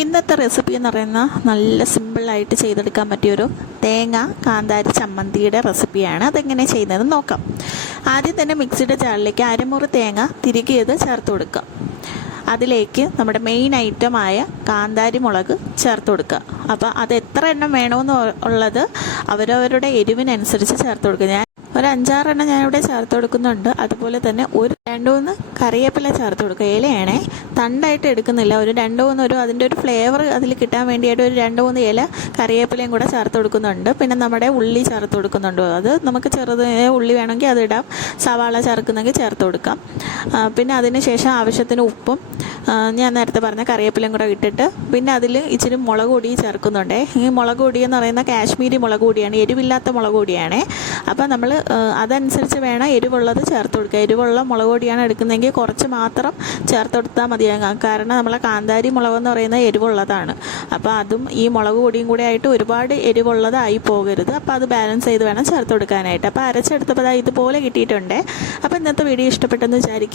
ഇന്നത്തെ റെസിപ്പി എന്ന് പറയുന്ന നല്ല സിമ്പിളായിട്ട് ചെയ്തെടുക്കാൻ പറ്റിയൊരു തേങ്ങ കാന്താരി ചമ്മന്തിയുടെ റെസിപ്പിയാണ്. അതെങ്ങനെ ചെയ്യുന്നത് നോക്കാം. ആദ്യം തന്നെ മിക്സിയുടെ ജാറിലേക്ക് അരമുറി തേങ്ങ തിരികിയത് ചേർത്ത് കൊടുക്കുക. അതിലേക്ക് നമ്മുടെ മെയിൻ ഐറ്റമായ കാന്താരി മുളക് ചേർത്ത് കൊടുക്കുക. അപ്പോൾ അത് എത്ര എണ്ണം വേണമെന്ന് ഉള്ളത് അവരവരുടെ എരിവിനനുസരിച്ച് ചേർത്ത് കൊടുക്കുക. ഞാൻ ഒരു 5-6 എണ്ണം ഞാനിവിടെ ചേർത്ത് കൊടുക്കുന്നുണ്ട്. അതുപോലെ തന്നെ ഒരു 2-3 കറിവേപ്പില ചേർത്ത് കൊടുക്കുക. ഇലയാണേ, തണ്ടായിട്ട് എടുക്കുന്നില്ല. ഒരു 2-3 അതിൻ്റെ ഒരു ഫ്ലേവർ അതിൽ കിട്ടാൻ വേണ്ടിയിട്ട് ഒരു 2-3 ഇല കറിവേപ്പിലയും കൂടെ ചേർത്ത് കൊടുക്കുന്നുണ്ട്. പിന്നെ നമ്മുടെ ഉള്ളി ചേർത്ത് കൊടുക്കുന്നുണ്ട്. അത് നമുക്ക് ചെറുത് ഉള്ളി വേണമെങ്കിൽ അതിടാം, സവാള ചേർക്കുന്നെങ്കിൽ ചേർത്ത് കൊടുക്കാം. പിന്നെ അതിന് ശേഷം ആവശ്യത്തിന് ഉപ്പും ഞാൻ നേരത്തെ പറഞ്ഞ കറിവേപ്പിലയും കൂടെ ഇട്ടിട്ട് പിന്നെ അതിൽ ഇച്ചിരി മുളക് പൊടി ചേർക്കുന്നുണ്ട്. ഈ മുളക് പൊടി എന്ന് പറയുന്ന കാശ്മീരി മുളക് പൊടിയാണ്, എരിവില്ലാത്ത മുളക് പൊടിയാണേ. അപ്പോൾ നമ്മൾ അതനുസരിച്ച് വേണം എരിവുള്ളത് ചേർത്ത് കൊടുക്കുക. എരിവുള്ള മുളക് പൊടിയാണ് എടുക്കുന്നതെങ്കിൽ കുറച്ച് മാത്രം ചേർത്ത് കൊടുത്താൽ മതിയാകും. കാരണം നമ്മളെ കാന്താരി മുളകെന്ന് പറയുന്നത് എരിവുള്ളതാണ്. അപ്പോൾ അതും ഈ മുളക് പൊടിയും കൂടെ ആയിട്ട് ഒരുപാട് എരിവുള്ളതായി പോകരുത്. അപ്പോൾ അത് ബാലൻസ് ചെയ്ത് വേണം ചേർത്ത് കൊടുക്കാനായിട്ട്. അപ്പോൾ അരച്ചെടുത്തപ്പോൾ ഇതുപോലെ കിട്ടിയിട്ടുണ്ട്. അപ്പോൾ ഇന്നത്തെ വീഡിയോ ഇഷ്ടപ്പെട്ടെന്ന് വിചാരിക്കുന്നു.